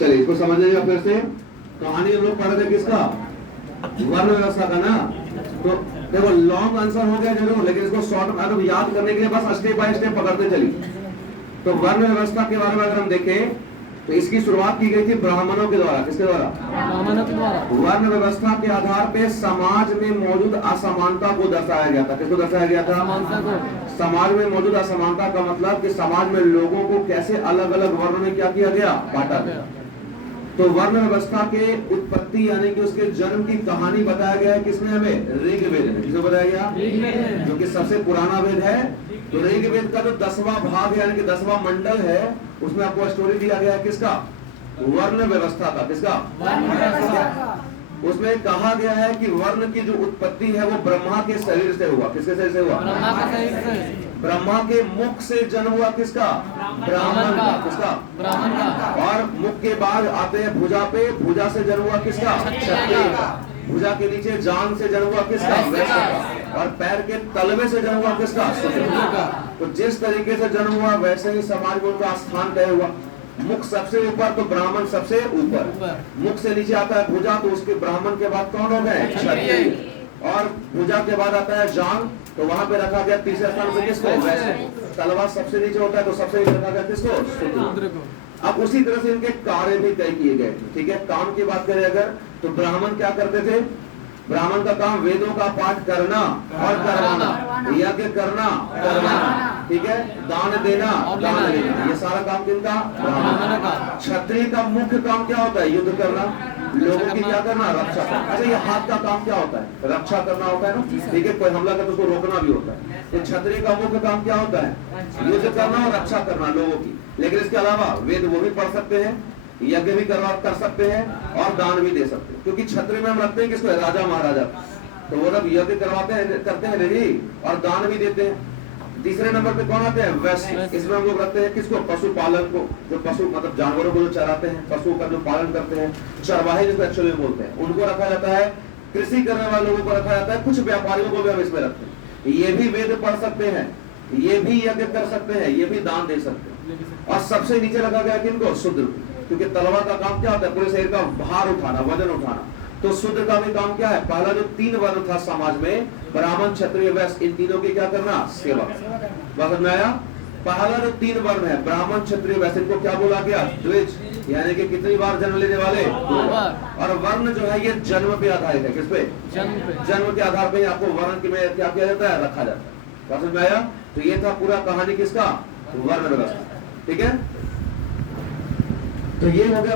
चलिए इसको समझ लीजिएगा फिर से। कहानी हम लोग पढ़ रहे थे किसका, वर्ण व्यवस्था का ना। तो देखो लॉन्ग आंसर हो गया जरूर, लेकिन इसको शॉर्ट मतलब याद करने के लिए बस स्टेप बाय स्टेप पकड़ते चलिए। तो वर्ण व्यवस्था के बारे में अगर हम देखें तो इसकी शुरुआत की गई थी ब्राह्मणों के द्वारा। किसके द्वारा? ब्राह्मणों के द्वारा। वर्ण व्यवस्था के आधार पे समाज में मौजूद असमानता को दर्शाया गया था। किसको दर्शाया गया था? समानता को। समाज में मौजूद असमानता का मतलब कि समाज में लोगों को कैसे अलग अलग वर्णों में क्या किया गया, बांटा गया। तो वर्ण व्यवस्था के उत्पत्ति यानी कि उसके जन्म की कहानी बताया गया है किसने हमें? ऋग्वेद में। किसको बताया गया? जो कि सबसे पुराना वेद है। तो ऋग्वेद का जो 10वां भाग यानी कि 10वां मंडल है, उसमें आपको स्टोरी दिया गया है किसका? वर्ण व्यवस्था का। किसका? वर्ण व्यवस्था। उसमें कहा गया है कि वर्ण की जो उत्पत्ति है वो ब्रह्मा के शरीर से हुआ। किसके शरीर से हुआ? ब्रह्मा के शरीर से। ब्रह्मा के मुख से जन्म हुआ किसका? ब्राह्मण का। किसका? ब्राह्मण का। और मुख के बाद आते हैं भुजा पे, भुजा से जन्म हुआ किसका? क्षत्रिय का। भुजा के नीचे जांग से जन्म हुआ किसका? वैश्य का। और पैर के तलवे से जन्म हुआ किसका? शूद्र का। तो जिस तरीके से जन्म हुआ वैसे ही समाज में उनका स्थान तय हुआ। मुख सबसे ऊपर तो ब्राह्मण सबसे ऊपर। मुख से नीचे आता है भुजा, तो उसके ब्राह्मण के बाद कौन हो गए? क्षत्रिय। और भुजा के बाद आता है जांग, तो वहां पे रखा गया तीसरे स्थान पे किसको? वैश्य। तलवा सबसे नीचे होता है तो सबसे नीचे रखा गया किसको? शूद्र को। अब उसी तरह से इनके कार्य भी तय किए गए थे। ठीक है, काम की बात करें अगर तो ब्राह्मण क्या करते थे? ब्राह्मण का काम वेदों का पाठ करना और करवाना, यज्ञ करना, करवाना, ठीक है, दान देना, दान देना, ये सारा काम किनका? ब्राह्मण का। क्षत्रिय का मुख्य काम क्या होता है? युद्ध करना, लोगों की क्या करना? रक्षा करना। अच्छा, ये हाथ का काम क्या होता है? रक्षा करना होता है ना। ठीक है, कोई हमला करता है उसको रोकना भी होता है। तो क्षत्रिय का मुख्य काम क्या होता है? युद्ध करना और रक्षा करना लोगों की। लेकिन इसके अलावा वेद वो भी पढ़ सकते हैं, यज्ञ भी कर सकते हैं और दान भी दे सकते हैं। क्योंकि क्षत्रिय में हम रखते हैं किसको? राजा महाराजा। तो वो जब यज्ञ करवाते हैं, करते हैं नहीं, और दान भी देते हैं। तीसरे नंबर पे कौन आते हैं? वैश्य। इसमें हम लोग रखते हैं किसको? पशुपालन को, जो पशु मतलब जानवरों को जो चराते हैं, पशु का जो पालन करते हैं, चरवाहे जिसको एक्चुअली बोलते हैं, उनको रखा जाता है। कृषि करने वाले लोगों को रखा जाता है। कुछ व्यापारियों को भी हम इसमें रखते हैं। ये भी वेद पढ़ सकते हैं, ये भी यज्ञ कर सकते हैं, ये भी दान दे सकते हैं। और सबसे नीचे रखा गया किनको? शूद्र। क्योंकि तलवार का काम क्या होता है? पूरे शरीर का भार उठाना, वजन उठाना। तो शूद्र का भी काम क्या है? पहला जो 3 वर्ण था समाज में, ब्राह्मण, क्षत्रिय, वैश्य, इन तीनों की क्या करना? सेवा। समझ में आया? पहला जो 3 वर्ण है ब्राह्मण, क्षत्रिय, वैश्य, इनको क्या बोला गया? द्विज, यानी कि कितनी बार जन्म लेने वाले? 2 बार। और वर्ण जो है ये जन्म पे आधारित है। किस पे? जन्म के आधार पे आपको वर्ण की में क्या किया जाता है? रखा जाता है। समझ में आया? तो ये था पूरा कहानी किसका? वर्ण व्यवस्था। ठीक है, तो ये हो गया।